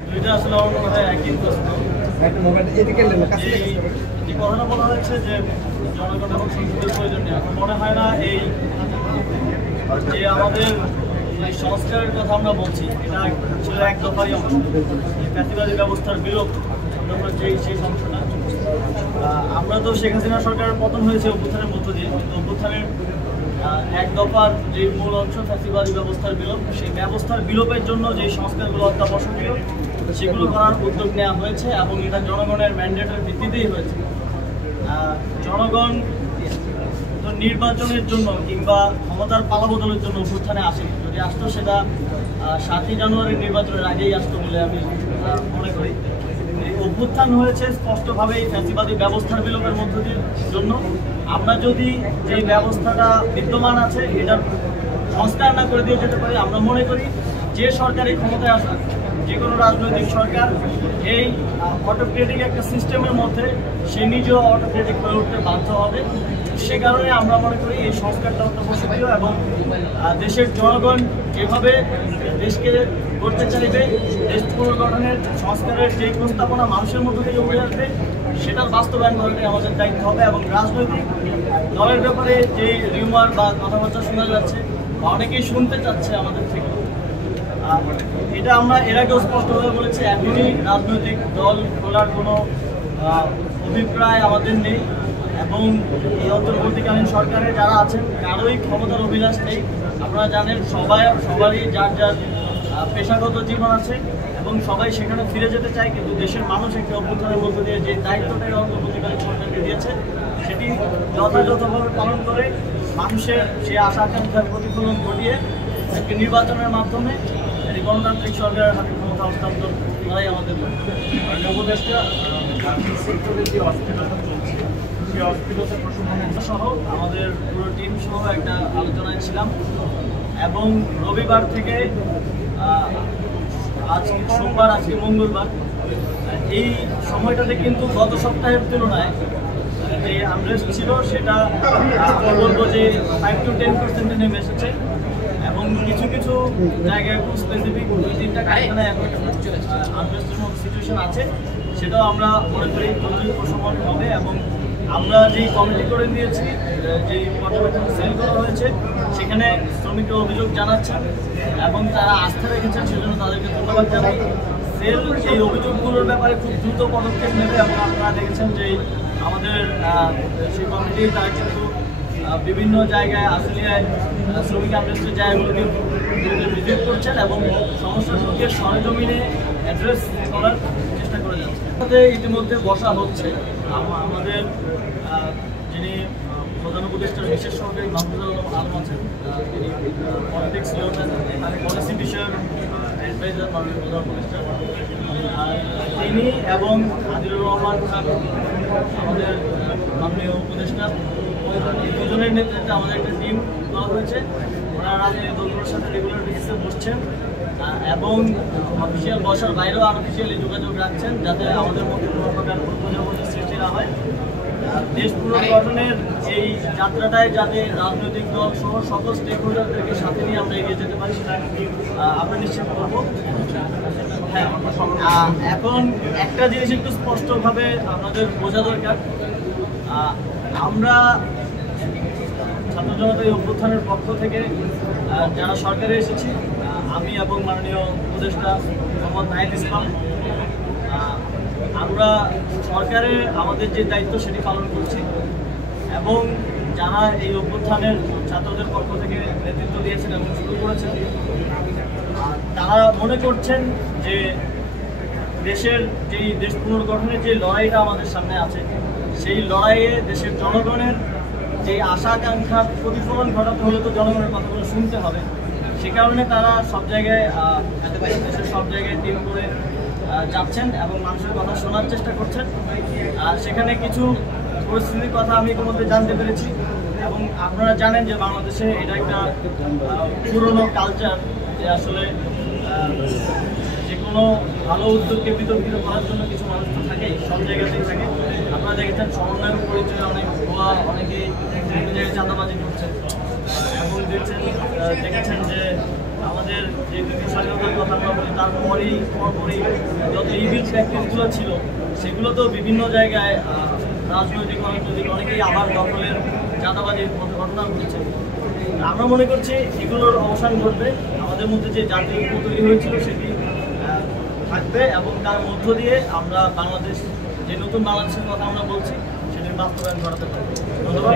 দুইটা আসলে আমার মনে হয় একই প্রশ্ন। যে কথাটা বলা হয়েছে যে জনগণ এবং সংসদের প্রয়োজনীয়, আমার মনে হয় না এই যে আমাদের যে সংস্কারের কথা আমরা বলছি এটা ছিল এক দফারই অংশ। ফ্যাসিবাদী ব্যবস্থার বিলোপ আমরা সেই অংশটা আমরা তো শেখ হাসিনা সরকারের পতন হয়েছে অভ্যুত্থানের মধ্য দিয়ে, কিন্তু অভ্যুত্থানের এক দফার যে মূল অংশ ফ্যাসিবাদী ব্যবস্থার বিলোপ, সেই ব্যবস্থার বিলোপের জন্য যে সংস্কারগুলো অত্যাবশ্যকীয় সেগুলো করার উদ্যোগ নেওয়া হয়েছে এবং এটা জনগণের ম্যান্ডেটের ভিত্তিতেই হয়েছে। জনগণ তো নির্বাচনের জন্য কিংবা ক্ষমতার পালাবদলের জন্য অভ্যুত্থানে আসেনি। যদি আসতো সেটা 7ই জানুয়ারি নির্বাচনের আগেই আসতো বলে আমি মনে করি। অভ্যুত্থান হয়েছে স্পষ্টভাবে এই ফ্যাসিবাদী ব্যবস্থার বিলোপের মধ্য দিয়ে জন্য। আমরা যদি যে ব্যবস্থাটা বিদ্যমান আছে এটার সংস্কার না করে দিয়ে যেতে পারি, আমরা মনে করি যে সরকারি ক্ষমতায় আসা যে কোনো রাজনৈতিক সরকার এই অটোক্রেটিক একটা সিস্টেমের মধ্যে সে নিজেও অটোক্রেটিক হয়ে উঠতে বাধ্য হবে। সে কারণে আমরা মনে করি এই সংস্কারটা অত্যাবশ্যকীয় এবং দেশের জনগণ যেভাবে দেশকে করতে চাইবে, দেশ পুনর্গঠনের সংস্কারের যে প্রস্তাবনা মানুষের মধ্য থেকে উঠে আসবে সেটার বাস্তবায়ন করাটাই আমাদের দায়িত্ব হবে। এবং রাজনৈতিক দলের ব্যাপারে যে রিউমার বা কথাবার্তা শোনা যাচ্ছে বা অনেকেই শুনতে চাচ্ছে আমাদের থেকে, এটা আমরা এর আগেও স্পষ্টভাবে বলেছি, এখনই রাজনৈতিক দল খোলার কোনো অভিপ্রায় আমাদের নেই এবং এই অন্তর্বর্তীকালীন সরকারে যারা আছেন কারোই ক্ষমতার অভিলাষ নেই। আপনারা জানেন সবারই যার যার পেশাগত জীবন আছে এবং সবাই সেখানে ফিরে যেতে চায়, কিন্তু দেশের মানুষ একটি অভ্যুত্থানের মধ্য দিয়ে যে দায়িত্বটাই অন্তর্বর্তীকালীন সরকারকে দিয়েছে সেটি যথাযথভাবে পালন করে মানুষের সেই আশা আকাঙ্ক্ষার প্রতিফলন ঘটিয়ে একটি নির্বাচনের মাধ্যমে গণতান্ত্রিক সরকারের হাতে ক্ষমতা হস্তান্তর করাই আমাদের উপদেষ্টা যে অস্থিরতা চলছে সেই অস্থিরতা প্রশমন সহ আমাদের পুরো টিম সহ একটা আলোচনায় ছিলাম এবং রবিবার থেকে আজকে সোমবার, আজকে মঙ্গলবার, এই সময়টাতে কিন্তু গত সপ্তাহের তুলনায় যে আনরেস্ট ছিল সেটা বলবো যে 5 to 10% নেমে এসেছে এবং কিছু কিছু জায়গায় খুব স্পেসিফিক 2-3টা কারখানায় এখন আনরেস্টের মতো সিচুয়েশন আছে, সেটাও আমরা মনে করি দ্রুতই প্রশমন হবে। এবং আমরা যেই কমিটি করে দিয়েছি, যেই পর্যবেক্ষণ সেল করা হয়েছে, সেখানে শ্রমিকরা অভিযোগ জানাচ্ছেন এবং তারা আস্থা রেখেছেন, সেজন্য তাদেরকে ধন্যবাদ জানাই। সেল এই অভিযোগগুলোর ব্যাপারে খুব দ্রুত পদক্ষেপ নেবে এবং আপনারা দেখেছেন যে আমাদের সেই কমিটি তারা কিন্তু বিভিন্ন জায়গায় আশুলিয়ায় শ্রমিক আনরেস্টের জায়গাগুলোকে ভিজিট করছেন এবং সমস্যাগুলোকে সরেজমিনে অ্যাড্রেস করার চেষ্টা করে যাচ্ছে। ইতিমধ্যে বসা হচ্ছে আমাদের যিনি প্রধান উপদেষ্টার বিশেষ সহকারী মাহফুজুল আলম আছেন, তিনি পলিটিক্স পলিসি বিষয়ের অ্যাডভাইজার মাননীয় প্রধান উপদেষ্টা, তিনি এবং আদিলুর রহমান খান আমাদের মাননীয় উপদেষ্টা, এই দুজনের নেতৃত্বে আমাদের একটা টিম করা হয়েছে। ওনারা রাজনৈতিক দলগুলোর সাথে রেগুলার বেসিসে বসছেন এবং অফিসিয়াল বসার বাইরেও আনঅফিসিয়ালি যোগাযোগ রাখছেন, যাতে আমাদের মধ্যে কোনো প্রকার বোঝাবুঝির সৃষ্টি না হয়। দেশ পুনর্গঠনের এই যাত্রাটায় যাতে রাজনৈতিক দল সহ সকল স্টেক হোল্ডারদেরকে সাথে নিয়ে আমরা এগিয়ে যেতে পারি সেটা আমরা নিশ্চিত করবো। হ্যাঁ, এখন একটা জিনিস একটু স্পষ্টভাবে আপনাদের বোঝা দরকার, আমরা ছাত্র জনতা এই অভ্যুত্থানের পক্ষ থেকে যারা সরকারে এসেছি, আমি এবং মাননীয় উপদেষ্টা মোহাম্মদ নাহিদ ইসলাম, আমরা সরকারে আমাদের যে দায়িত্ব সেটি পালন করছি এবং যারা এই অভ্যুত্থানের ছাত্রদের পক্ষ থেকে নেতৃত্ব দিয়েছেন এবং শুরু করেছেন, তারা মনে করছেন যে দেশের যেই দেশ পুনর্গঠনের যে লড়াইটা আমাদের সামনে আছে, সেই লড়াইয়ে দেশের জনগণের যে আশা আকাঙ্ক্ষার প্রতিফলন ঘটাতে হলে তো জনগণের কথাগুলো শুনতে হবে। সে কারণে তারা সব জায়গায় দেশের সব জায়গায় টিম করে যাচ্ছেন এবং মানুষের কথা শোনার চেষ্টা করছেন। আর সেখানে কিছু পরিস্থিতির কথা আমি ইতিমধ্যে জানতে পেরেছি এবং আপনারা জানেন যে বাংলাদেশে এটা একটা পুরনো কালচার যে আসলে যে কোনো ভালো উদ্যোগকে বিতর্কিত করার জন্য কিছু মানুষ তো থাকেই, সব জায়গাতেই থাকে। আপনারা দেখেছেন সমন্বয়ের পরিচয় অনেক ভুয়া, অনেকেই বিভিন্ন জায়গায় চাঁদাবাজি করছেন এবং দেখেছেন যে আমাদের যে ব্রিটিশ স্বাধীনতার কথা আমরা বলি তারপরেই পরপরই যত ইভিল প্র্যাকটিসগুলো ছিল সেগুলোতেও বিভিন্ন জায়গায় রাজনৈতিক অনৈতিক অনেকেই আবার দখলের চাঁদাবাজির ঘটনা ঘটছে। আমরা মনে করছি এগুলোর অবসান ঘটবে, আমাদের মধ্যে যে জাতীয় ঐক্য তৈরি হয়েছিল সেটি থাকবে এবং তার মধ্য দিয়ে আমরা বাংলাদেশ যে নতুন বাংলাদেশের কথা আমরা বলছি সেটির বাস্তবায়ন ঘটাতে পারবো। ধন্যবাদ।